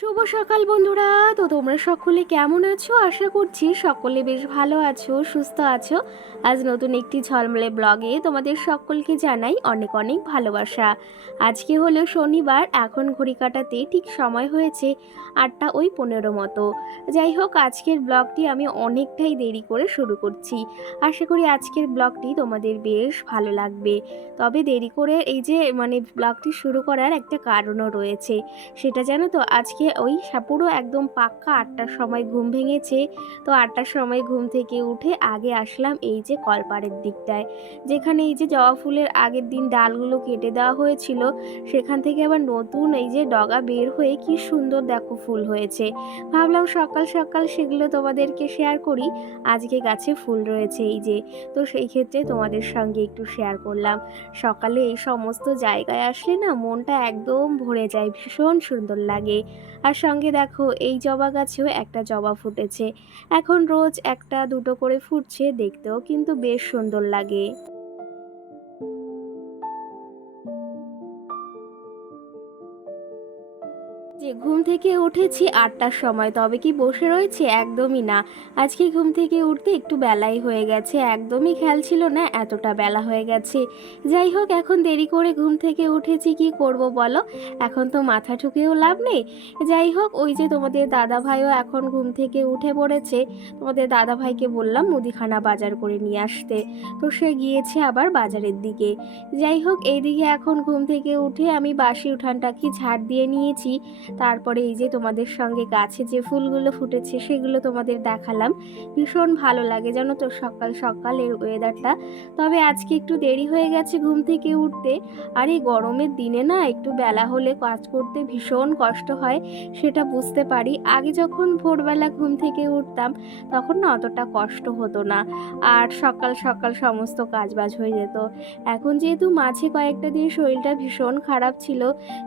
শুভ সকাল বন্ধুরা। তো তোমরা সকলে কেমন আছো? আশা করছি সকলে বেশ ভালো আছো, সুস্থ আছো। আজ নতুন একটি ঝলমলে ব্লগে তোমাদের সকলকে জানাই অনেক অনেক ভালোবাসা। আজকে হলো শনিবার, এখন ঘড়ি কাটাতে ঠিক সময় হয়েছে 8:15 মতো। যাই হোক, আজকের ব্লগটি আমি অনেকটাই দেরি করে শুরু করছি। আশা করি আজকের ব্লগটি তোমাদের বেশ ভালো লাগবে। তবে দেরি করে এই যে ব্লগটি শুরু করার একটা কারণও রয়েছে। সেটা জানো তো, আজকে ওই পুরো একদম পাক্কা 8টার সময় ঘুম ভেঙেছে। তো 8টার সময় ঘুম থেকে উঠে আগে আসলাম এই যে কলপাড়ের দিকটায়, যেখানে এই যে জবা ফুলের আগের দিন ডালগুলো কেটে দেওয়া হয়েছিল, সেখান থেকে আবার নতুন এই যে ডগা বের হয়ে কি সুন্দর দেখো ফুল হয়েছে। ভাবলাম সকাল সকাল সেগুলো তোমাদেরকে শেয়ার করি। আজকে গাছে ফুল রয়েছে এই যে, তো সেই ক্ষেত্রে তোমাদের সঙ্গে একটু শেয়ার করলাম। সকালে এই সমস্ত জায়গায় আসলে না মনটা একদম ভরে যায়, ভীষণ সুন্দর লাগে। আর সঙ্গে দেখো এই জবা গাছেও একটা জবা ফুটেছে। এখন রোজ একটা দুটো করে ফুটছে, দেখতেও কিন্তু বেশ সুন্দর লাগে। যে ঘুম থেকে উঠেছি 8টার সময়, তবে কি বসে রয়েছে? একদমই না। আজকে ঘুম থেকে উঠতে একটু বেলাই হয়ে গেছে, একদমই খেয়াল ছিল না এতটা বেলা হয়ে গেছে। যাই হোক, এখন দেরি করে ঘুম থেকে উঠেছি, কি করব বলো? এখন তো মাথা ঠুকেও লাভ নেই। যাই হোক, ওই যে তোমাদের দাদা ভাইও এখন ঘুম থেকে উঠে পড়েছে। তোমাদের দাদা ভাইকে বললাম মুদিখানা বাজার করে নিয়ে আসতে, তো সে গিয়েছে আবার বাজারের দিকে। যাই হোক, এইদিকে এখন ঘুম থেকে উঠে আমি বাসি উঠানটাকে ঝাড় দিয়ে নিয়েছি। তারপরে এই যে তোমাদের সঙ্গে গাছে যে ফুলগুলো ফুটেছে সেগুলো তোমাদের দেখালাম। ভীষণ ভালো লাগে জানো তো সকাল সকাল এর ওয়েদারটা। তবে আজকে একটু দেরি হয়ে গেছে ঘুম থেকে উঠতে। আর এই গরমের দিনে না একটু বেলা হলে কাজ করতে ভীষণ কষ্ট হয়, সেটা বুঝতে পারি। আগে যখন ভোরবেলা ঘুম থেকে উঠতাম তখন না অতটা কষ্ট হতো না, আর সকাল সকাল সমস্ত কাজবাজ হয়ে যেত। এখন যেহেতু মাঝে কয়েকটা দিন শরীরটা ভীষণ খারাপ ছিল,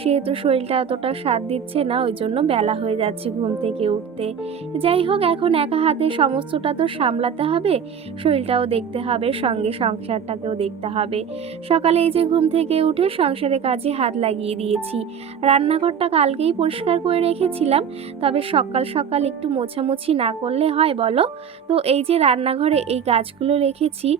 সেহেতু শরীরটা এতটা সাথ দিচ্ছে না, ওই জন্য বেলা হয়ে যাচ্ছে ঘুম থেকে উঠতে। যাই হোক, এখন একা হাতে সমস্তটা তো সামলাতে হবে, শরীরটাও দেখতে হবে, সঙ্গে সংসারটাকেও দেখতে হবে। সকালে এই যে ঘুম থেকে উঠে সংসারের কাজে হাত লাগিয়ে দিয়েছি। রান্নাঘরটা কালকেই পরিষ্কার করে রেখেছিলাম, তবে সকাল সকাল একটু মোছামুছি না করলে হয় বলো? তো এই যে রান্নাঘরে এই গাছগুলো রেখেছি,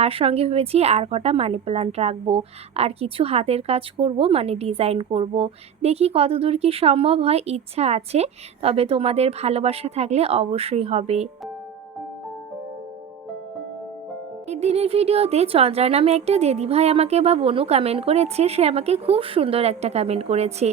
আর সঙ্গে ভেবেছি আর কটা মানি প্লান্ট রাখবো, আর কিছু হাতের কাজ করব, ডিজাইন করব। দেখি কতদূর কি সম্ভব হয়, ইচ্ছা আছে। তবে তোমাদের ভালোবাসা থাকলে অবশ্যই হবে। এর দিনের ভিডিওতে চন্দ্রা নামে একটা দিদিভাই আমাকে বা বোনু কমেন্ট করেছে। সে আমাকে খুব সুন্দর একটা কমেন্ট করেছে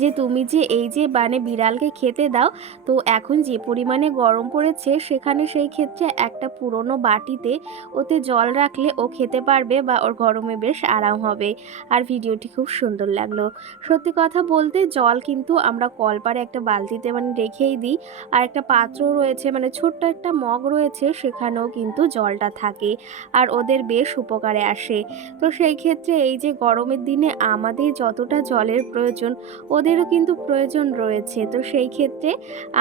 যে তুমি যে এই যে বিড়ালকে খেতে দাও, তো এখন যে পরিমাণে গরম পড়েছে সেখানে সেই ক্ষেত্রে একটা পুরনো বাটিতে ওতে জল রাখলে ও খেতে পারবে, বা ওর গরমে বেশ আরাম হবে। আর ভিডিওটি খুব সুন্দর লাগলো। সত্যি কথা বলতে, জল কিন্তু আমরা কলপারে একটা বালতিতে রেখেই দিই, আর একটা পাত্র রয়েছে, ছোট্ট একটা মগ রয়েছে, সেখানেও কিন্তু জলটা থাকে, আর ওদের বেশ উপকারে আসে। তো সেই ক্ষেত্রে এই যে গরমের দিনে আমাদের যতটা জলের প্রয়োজন, ওদেরও কিন্তু প্রয়োজন রয়েছে। তো সেই ক্ষেত্রে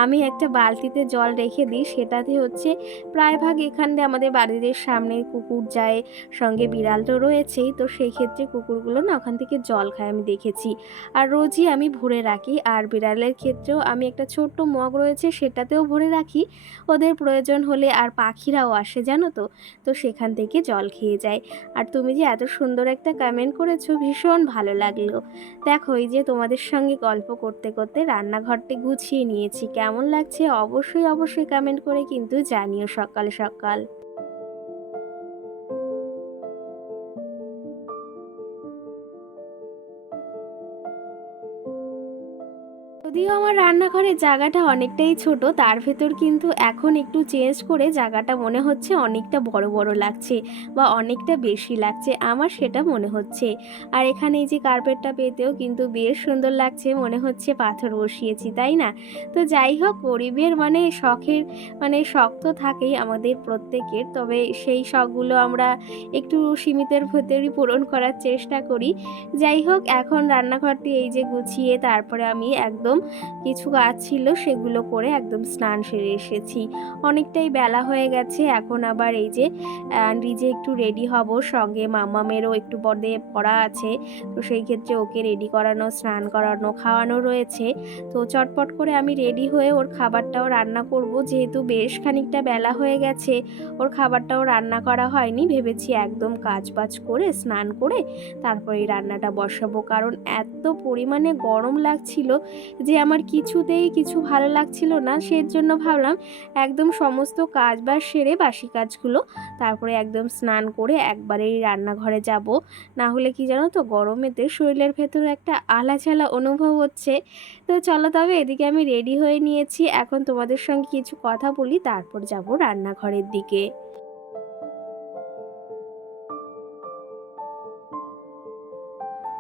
আমি একটা বালতিতে জল রেখে দিই, সেটাতে হচ্ছে প্রায় ভাগ এখানে আমাদের বাড়ির সামনে কুকুর যায়, সঙ্গে বিড়াল তো রয়েছেই। তো সেই ক্ষেত্রে কুকুরগুলো না ওখান থেকে জল খায়, আমি দেখেছি। আর রোজই আমি ভরে রাখি, আর বিড়ালের ক্ষেত্রেও আমি একটা ছোট্ট মগ রয়েছে, সেটাতেও ভরে রাখি ওদের প্রয়োজন হলে। আর পাখিরাও আসে জানো তো, তো সেখান থেকে জল খেয়ে যায়। আর তুমি যে এত সুন্দর একটা কমেন্ট করেছো, ভীষণ ভালো লাগলো। দেখো, এই যে তোমাদের সঙ্গে গল্প করতে করতে রান্নাঘরটি গুছিয়ে নিয়েছি, কেমন লাগছে অবশ্যই অবশ্যই কমেন্ট করে কিন্তু জানিও সকাল সকাল। যদিও আমার রান্নাঘরের জায়গাটা অনেকটাই ছোট, তার ভেতর কিন্তু এখন একটু চেঞ্জ করে জায়গাটা মনে হচ্ছে অনেকটা বড় বড় লাগছে, বা অনেকটা বেশি লাগছে, আমার সেটা মনে হচ্ছে। আর এখানে এই যে কার্পেটটা পেতেও কিন্তু বেশ সুন্দর লাগছে, মনে হচ্ছে পাথর বসিয়েছি, তাই না? তো যাই হোক, গরিবের শখের শখ তো থাকেই আমাদের প্রত্যেকের, তবে সেই শখগুলো আমরা একটু সীমিতের ভেতরই পূরণ করার চেষ্টা করি। যাই হোক, এখন রান্নাঘরটি এই যে গুছিয়ে তারপরে আমি একদম কিছু কাজ ছিল সেগুলো করে একদম স্নান সেরে এসেছি। অনেকটাই বেলা হয়ে গেছে। এখন আবার এই যে নিজে একটু রেডি হব, সঙ্গে মাম্মামেরও একটু পরে পড়া আছে। তো সেই ক্ষেত্রে ওকে রেডি করানো, স্নান করানো, খাওয়ানো রয়েছে। তো চটপট করে আমি রেডি হয়ে ওর খাবারটাও রান্না করব, যেহেতু বেশ খানিকটা বেলা হয়ে গেছে ওর খাবারটাও রান্না করা হয়নি। ভেবেছি একদম কাজবাজ করে স্নান করে তারপরে এই রান্নাটা বসাবো, কারণ এত পরিমাণে গরম লাগছিল যে আমার কিছুতেই কিছু ভালো লাগছিল না। সেজন্য ভাবলাম একদম সমস্ত কাজ বাজ সেরে বাসি কাজগুলো তারপরে একদম স্নান করে একবারেই রান্নাঘরে যাব। না হলে কি জানো তো, গরমেতে শরীরের ভেতরে একটা আলাঝালা অনুভব হচ্ছে। তো চলো তবে এদিকে আমি রেডি হয়ে নিয়েছি, এখন তোমাদের সঙ্গে কিছু কথা বলি, তারপর যাব রান্নাঘরের দিকে।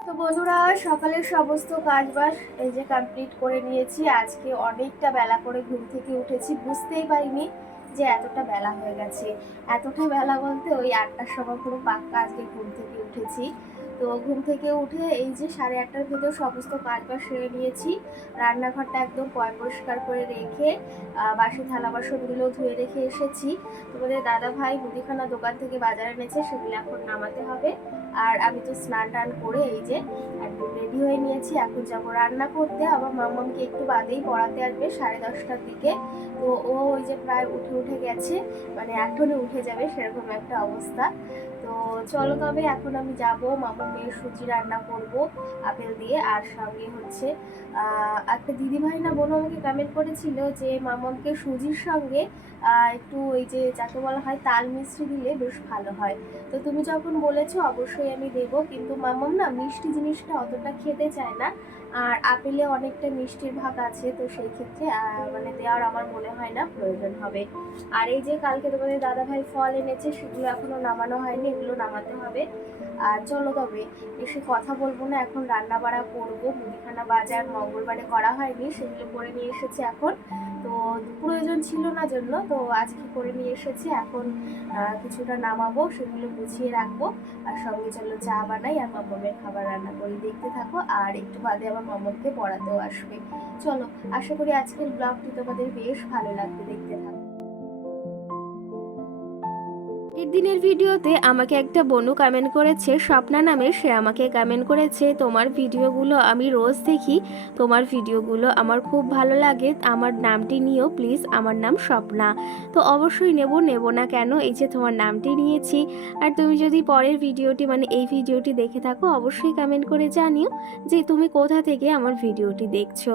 তো বন্ধুরা, সকালের সমস্ত কাজবাজ এই যে কমপ্লিট করে নিয়েছি। আজকে অনেকটা বেলা করে ঘুম থেকে উঠেছি, বুঝতেই পারিনি যে এতটা বেলা হয়ে গেছে। এতটা বেলা বলতে ওই 8টার সময় পুরো পাক্কা আজকে ঘুম থেকে উঠেছি। তো ঘুম থেকে উঠে এই যে 8:30টার ভেতর সমস্ত কাজবাজ সেরে নিয়েছি। রান্নাঘরটা একদম পরিষ্কার করে রেখে বাসি থালা বাসনগুলো ধুয়ে রেখে এসেছি। তোমাদের দাদা ভাই মুদিখানা দোকান থেকে বাজার এনেছে, সেগুলো এখন নামাতে হবে। আর আমি তো স্নান টান করে এই যে একদম রেডি হয়ে নিয়েছি, এখন যাবো রান্না করতে। আবার মাম্মামকে একটু বাদেই পড়াতে আসবে 10:30টার দিকে। তো ও ওই যে প্রায় উঠে গেছে, মানে এখনই উঠে যাবে সেরকম একটা অবস্থা। তো চলো তবে এখন আমি যাব, মাম্মামের সুজি রান্না করব আপেল দিয়ে। আর সঙ্গে হচ্ছে একটা দিদিভাই না বোন আমাকে কমেন্ট করেছিল যে মাম্মামকে সুজির সঙ্গে একটু ওই যে যাকে বলা হয় তাল মিষ্টি দিলে বেশ ভালো হয়। তো তুমি যখন বলেছো অবশ্যই আমি দেবো, কিন্তু মাম্মাম না মিষ্টি জিনিসটা অতটা খেতে চায় না। আর আপেলে অনেকটা মিষ্টির ভাগ আছে, তো সেই ক্ষেত্রে মানে দেওয়ার আমার মনে হয় না প্রয়োজন হবে। আর এই যে কালকে তোমাদের দাদাভাই ফল এনেছে, সেগুলো এখনো নামানো হয়নি, এগুলো নামাতে হবে। আর চলো তবে বেশি কথা বলবো না, এখন রান্না বাড়া করবো। মুদিখানা বাজার মঙ্গলবারে করা হয়নি, সেগুলো করে নিয়ে এসেছি এখন। তো প্রয়োজন ছিল না জন্য তো আজকে করে নিয়ে এসেছি। এখন কিছুটা নামাবো, সেগুলো গুছিয়ে রাখবো। আর সঙ্গে চলো চা বানাই আর মাম্মামের খাবার রান্না করি, দেখতে থাকো। আর একটু বাদে আমার মাম্মামকে পড়াতেও আসবে। চলো, আশা করি আজকের ব্লগটি তোমাদের বেশ ভালো লাগবে, দেখতে থাকো। এর দিনের ভিডিওতে আমাকে একটা বনু কমেন্ট করেছে, স্বপ্না নামে, সে আমাকে কমেন্ট করেছে তোমার ভিডিওগুলো আমি রোজ দেখি, তোমার ভিডিওগুলো আমার খুব ভালো লাগে, আমার নামটি নিও প্লিজ, আমার নাম স্বপ্না। তো অবশ্যই নেব না কেন, এই যে তোমার নামটি নিয়েছি। আর তুমি যদি পরের ভিডিওটি মানে এই ভিডিওটি দেখে থাকো অবশ্যই কমেন্ট করে জানিও যে তুমি কোথা থেকে আমার ভিডিওটি দেখছো।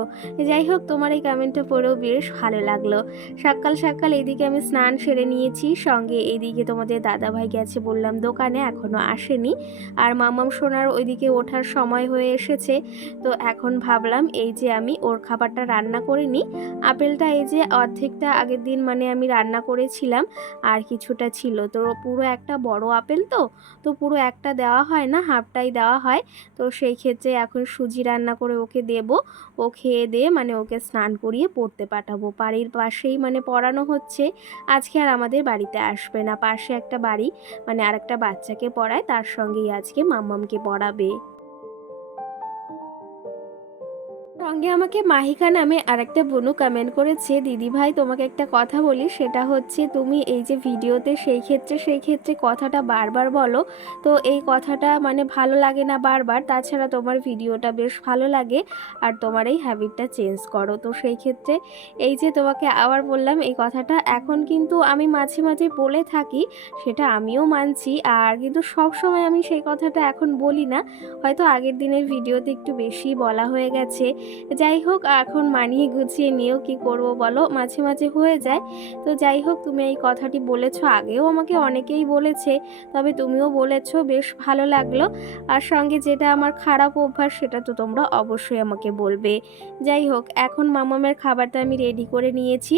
যাই হোক, তোমার এই কমেন্টটা পড়েও বেশ ভালো লাগলো। সকাল সকাল এদিকে আমি স্নান সেরে নিয়েছি, সঙ্গে এইদিকে তোমাদের দাদা ভাই গেছে বললাম দোকানে, এখনো আসেনি। আর মামাম সোনার ওইদিকে ওঠার সময় হয়ে এসেছে। তো এখন ভাবলাম এই যে আমি ওর খাবারটা রান্না করে নিই। আপেলটা এই যে অর্ধেকটা আগের দিন মানে আমি রান্না করেছিলাম, আর কিছুটা ছিল। তো পুরো একটা বড় আপেল, তো পুরো একটা দেওয়া হয় না, হাফটাই দেওয়া হয়। তো সেই ক্ষেত্রে এখন সুজি রান্না করে ওকে দেব। ও খেয়ে দিয়ে মানে ওকে স্নান করিয়ে পড়তে পাঠাবো। বাড়ির পাশেই মানে পড়ানো হচ্ছে। আজকে আর আমাদের বাড়িতে আসবে না, পাশে একটা বাড়ি মানে আরেকটা বাচ্চাকে পড়ায়, তার সঙ্গেই আজকে মাম্মামকে পড়াবে। সঙ্গে আমাকে মাহিকা নামে আরেকটা বোনু কমেন্ট করেছে, দিদি ভাই তোমাকে একটা কথা বলি, সেটা হচ্ছে তুমি এই যে ভিডিওতে সেই ক্ষেত্রে কথাটা বারবার বলো, তো এই কথাটা মানে ভালো লাগে না বারবার। তাছাড়া তোমার ভিডিওটা বেশ ভালো লাগে, আর তোমার এই হ্যাবিটটা চেঞ্জ করো। তো সেই ক্ষেত্রে এই যে তোমাকে আবার বললাম এই কথাটা, এখন কিন্তু আমি মাঝে মাঝে বলে থাকি, সেটা আমিও মানছি। আর কিন্তু সব সময় আমি সেই কথাটা এখন বলি না, হয়তো আগের দিনের ভিডিওতে একটু বেশি বলা হয়ে গেছে। যাই হোক, এখন মানিয়ে গুছিয়ে নিয়েও কি করব বলো, মাঝে মাঝে হয়ে যায়। তো যাই হোক, তুমি এই কথাটি বলেছো, আগেও আমাকে অনেকেই বলেছে, তবে তুমিও বলেছো, বেশ ভালো লাগলো। আর সঙ্গে যেটা আমার খারাপ অভ্যাস সেটা তো তোমরা অবশ্যই আমাকে বলবে। যাই হোক, এখন মামামের খাবারটা আমি রেডি করে নিয়েছি,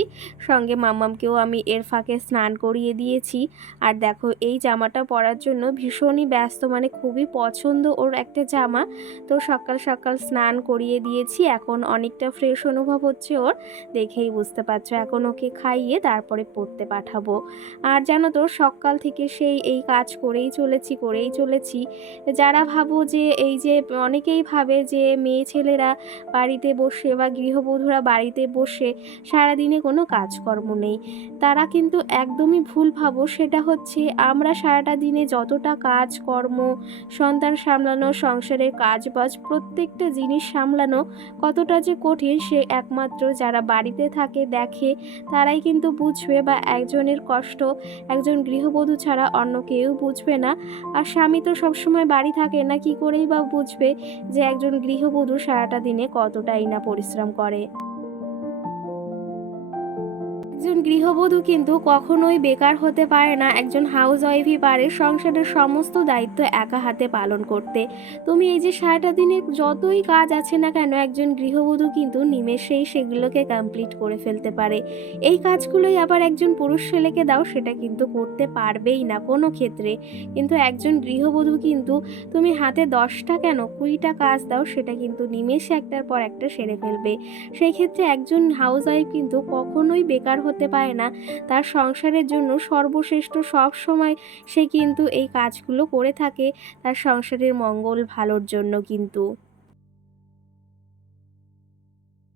সঙ্গে মামামকেও আমি এর ফাঁকে স্নান করিয়ে দিয়েছি। আর দেখো, এই জামাটা পরার জন্য ভীষণই ব্যস্ত, মানে খুবই পছন্দ ওর একটা জামা। তো সকাল সকাল স্নান করিয়ে দিয়েছি, এখন অনেকটা ফ্রেশ অনুভব হচ্ছে ওর, দেখেই বুঝতে পারছো। এখন ওকে খাইয়ে তারপরে পড়তে পাঠাবো। আর জানো তো সকাল থেকে সেই এই কাজ করেই চলেছি। যারা ভাবো যে এই যে অনেকেই ভাবে যে মেয়ে ছেলেরা বাড়িতে বসে বা গৃহবধূরা বাড়িতে বসে সারাদিনে কোনো কাজকর্ম নেই, তারা কিন্তু একদমই ভুল ভাবো। সেটা হচ্ছে আমরা সারাটা দিনে যতটা কাজকর্ম, সন্তান সামলানো, সংসারের কাজবাজ প্রত্যেকটা জিনিস সামলানো কতটা যে কঠিন সে একমাত্র যারা বাড়িতে থাকে দেখে তারাই কিন্তু বুঝবে, বা একজনের কষ্ট একজন গৃহবধূ ছাড়া অন্য কেউ বুঝবে না। আর স্বামী তো সবসময় বাড়ি থাকে না, কি করেই বা বুঝবে যে একজন গৃহবধূ সারাটা দিনে কতটাই না পরিশ্রম করে। একজন গৃহবধূ কিন্তু কখনোই বেকার হতে পারে না, একজন হাউস ওয়াইফই পারে সংসারের সমস্ত দায়িত্ব একা হাতে পালন করতে। তুমি এই যে সারাটা দিনে যতই কাজ আছে না কেন, একজন গৃহবধূ কিন্তু নিমেষেই সেগুলোকে কমপ্লিট করে ফেলতে পারে। এই কাজগুলোই আবার একজন পুরুষ ছেলেকে দাও, সেটা কিন্তু করতে পারবেই না কোনো ক্ষেত্রে। কিন্তু একজন গৃহবধূ কিন্তু তুমি হাতে 10টা কেন 20টা কাজ দাও, সেটা কিন্তু নিমেষে একটার পর একটা সেরে ফেলবে। সেই ক্ষেত্রে একজন হাউস ওয়াইফ কিন্তু কখনোই বেকার হতে পারে না। তার সংসারের জন্য সর্বশ্রেষ্ঠ সব সময় সে কিন্তু এই কাজগুলো করে থাকে, তার সংসারের মঙ্গল ভালোর জন্য কিন্তু।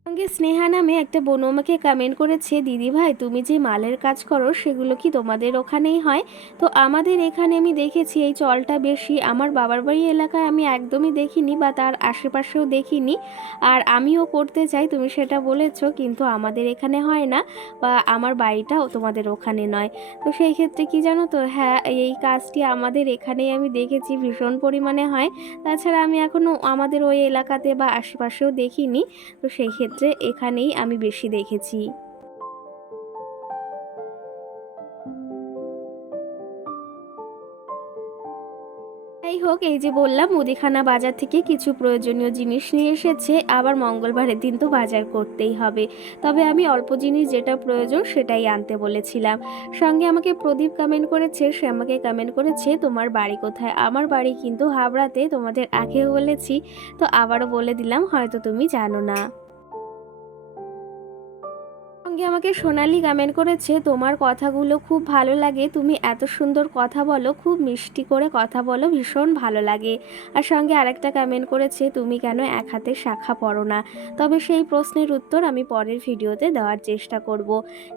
সঙ্গে স্নেহা নামে একটা বোন আমাকে কমেন্ট করেছে, দিদি ভাই তুমি যে মালের কাজ করো সেগুলো কি তোমাদের ওখানেই হয়? তো আমাদের এখানে আমি দেখেছি এই চলটা বেশি, আমার বাবার বাড়ি এলাকায় আমি একদমই দেখিনি বা তার আশেপাশেও দেখিনি। আর আমিও করতে চাই, তুমি সেটা বলেছো, কিন্তু আমাদের এখানে হয় না, বা আমার বাড়িটাও তোমাদের ওখানে নয়। তো সেই ক্ষেত্রে কি জানো তো, হ্যাঁ এই কাজটি আমাদের এখানেই আমি দেখেছি ভীষণ পরিমাণে হয়। তাছাড়া আমি এখনও আমাদের ওই এলাকাতে বা আশেপাশেও দেখিনি। তো সেই ক্ষেত্রে এখানেই আমি বেশি দেখেছি। যাই হোক, এই যে বললাম মুদিখানা বাজার থেকে কিছু প্রয়োজনীয় জিনিস নিয়ে এসেছে, আবার মঙ্গলবারের দিন তো বাজার করতেই হবে। তবে আমি অল্প জিনিস যেটা প্রয়োজন সেটাই আনতে বলেছিলাম। সঙ্গে আমাকে প্রদীপ কমেন্ট করেছে, সে আমাকে কমেন্ট করেছে তোমার বাড়ি কোথায়? আমার বাড়ি কিন্তু হাবড়াতে, তোমাদের আগেও বলেছি, তো আবারও বলে দিলাম, হয়তো তুমি জানো না। সঙ্গে আমাকে সোনালি কমেন্ট করেছে, তোমার কথাগুলো খুব ভালো লাগে, তুমি এত সুন্দর কথা বলো, খুব মিষ্টি করে কথা বলো, ভীষণ ভালো লাগে। আর সঙ্গে আরেকটা কমেন্ট করেছে, তুমি কেন এক হাতে শাখা পরো না? তবে সেই প্রশ্নের উত্তর আমি পরের ভিডিওতে দেওয়ার চেষ্টা করব।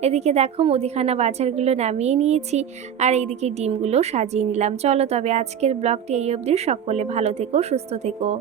এদিকে দেখো মুদিখানা বাজারগুলো নামিয়ে নিয়েছি, আর এইদিকে ডিমগুলো সাজিয়ে নিলাম। চলো তবে আজকের ব্লগটি এই অবধি, সকলে ভালো থেকো, সুস্থ থেকো।